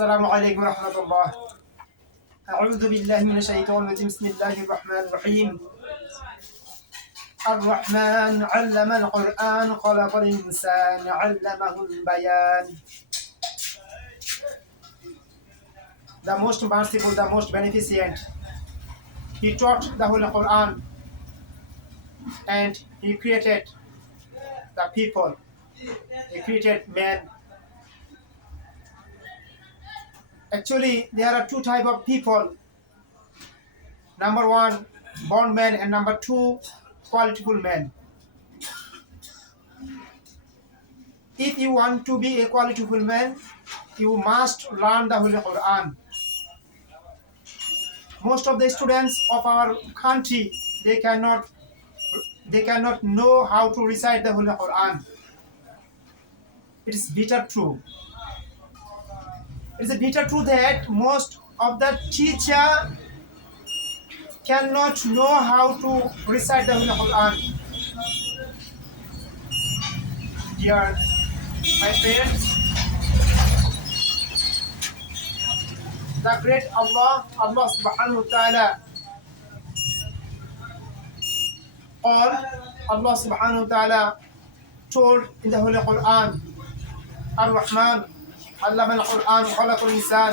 السلام عليكم ورحمة الله. أعوذ بالله من الشيطان الرجيم. بسم الله الرحمن الرحيم. الرحمن علم القرآن خلق الإنسان علمه البيان. The most merciful, the most beneficent. He taught the Holy Quran and He created the people. He created man. Actually, there are two types of people. Number one, born man, and number two, qualityful man. If you want to be a qualityful man, you must learn the Holy Quran. Most of the students of our country, they cannot know how to recite the Holy Quran. It is bitter true. It is a bitter truth that most of the teacher cannot know how to recite the Holy Quran. Dear my friends, the great Allah subhanahu wa ta'ala, Allah subhanahu wa ta'ala told in the Holy Quran, Ar-Rahman allama al-Quran khalaqa al-insan.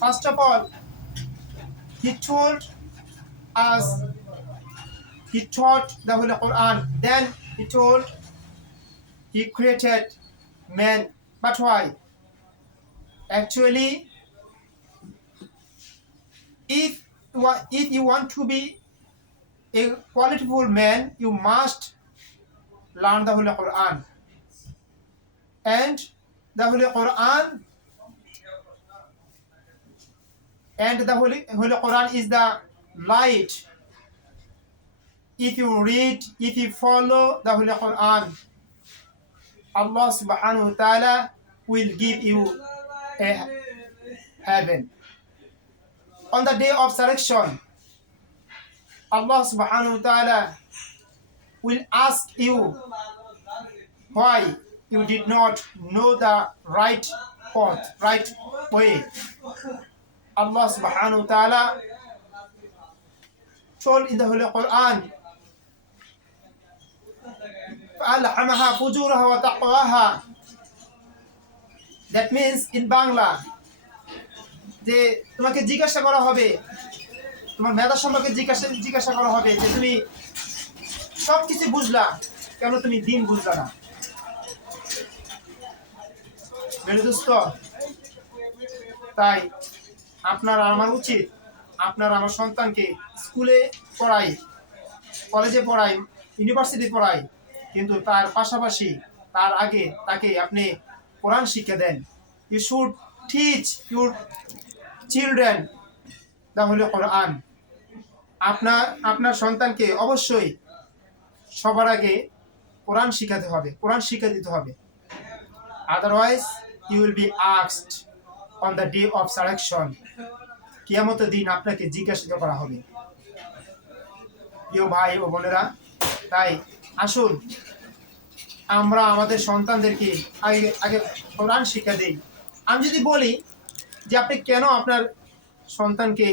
First of all, He told us, He taught the Holy Quran. Then He told, He created man. But why? Actually, if you want to be a qualityful man, you must learn the Holy Quran. And the Holy Quran Holy Quran is the light. If you read, if you follow the Holy Quran, Allah subhanahu wa ta'ala will give you a heaven. On the day of selection, Allah subhanahu wa ta'ala will ask you why you did not know the right path, right way. Allah subhanahu wa ta'ala told in the Holy Quran, فَأَلْحَمَهَا فُجُورَهَا وَتَقْوَاهَا. That means in Bangla, যে তোমাকে জিজ্ঞাসা করা হবে, তোমার মেধা সম্পর্কে জিজ্ঞাসা করা হবে যে তুমি সব কিছু বুঝলা, কেন তুমি দিন বুঝলা না? মেরে দোস্ত, তাই আপনার আমার উচিত, আপনার আমার সন্তানকে স্কুলে পড়াই, কলেজে পড়াই, ইউনিভার্সিটি পড়াই, কিন্তু তার পাশাপাশি তার আগে তাকে আপনি কোরআন শিক্ষা দেন। You should teach your children the holy Quran. আপনার সন্তানকে অবশ্যই সবার আগে কোরআন শিখাতে হবে, কোরআন শিক্ষা দিতে হবে। Otherwise you will be asked on the day of selection. কিয়ামতের দিন আপনাকে জিজ্ঞাসিত করা হবে। প্রিয় ভাই ও বোনেরা, তাই আসুন আমরা আমাদের সন্তানদেরকে আগে কোরআন শিক্ষা দেই। আমি যদি বলি যে আপনি কেন আপনার সন্তানকে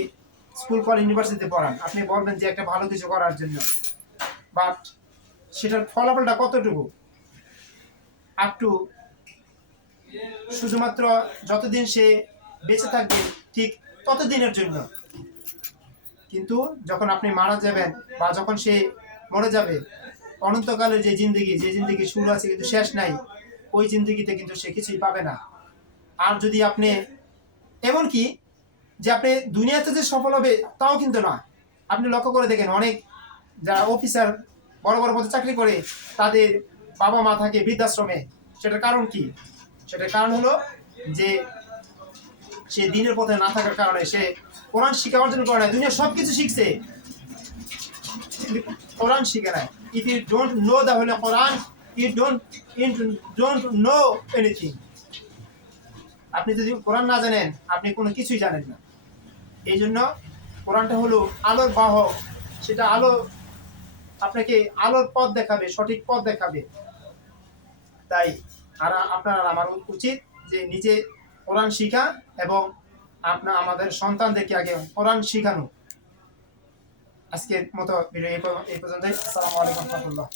স্কুল কলেজ ইউনিভার্সিটিতে পড়ান, আপনি বলবেন যে একটা ভালো কিছু করার জন্য, বাট সেটার ফলাফলটা কতটুকু? আপ টু শুধুমাত্র যতদিন সে বেঁচে থাকবে ঠিক ততদিনের জন্য। কিন্তু যখন আপনি মারা যাবেন বা যখন সে মরে যাবে, অনন্তকালে যে জিন্দিগি শুরু আছে কিন্তু শেষ নাই, ওই জিন্দিগিতে কিন্তু সে কিছুই পাবে না। আর যদি আপনি এমনকি যে আপনি দুনিয়াতে যে সফল হবে তাও কিন্তু না। আপনি লক্ষ্য করে দেখেন, অনেক যারা অফিসার বড় বড় পদে চাকরি করে তাদের বাবা মা থাকে বৃদ্ধাশ্রমে। সেটার কারণ কি? সেটার কারণ হলো যে সে দিনের পথে না থাকার কারণে সে কোরআন শিক্ষা অর্জন করে নাই। দুনিয়া সব কিছু শিখছে, কোরআন শিখে নাই। If you don't know the holy Quran, you don't know anything. আপনি যদি কোরআন না জানেন, আপনি কোনো কিছুই জানেন না। এই জন্য কোরআনটা হলো আলোর বাহক। সেটা আলো আপনাকে আলোর পথ দেখাবে, সঠিক পথ দেখাবে। তাই আপনার আমার উচিত যে নিজে কোরআন শিখা এবং আমাদের সন্তানদেরকে আগে কোরআন শিখানো। আজকের মতো ভিডিও এই পর্যন্তই। আসসালামু আলাইকুম ওয়া রাহমাতুল্লাহ।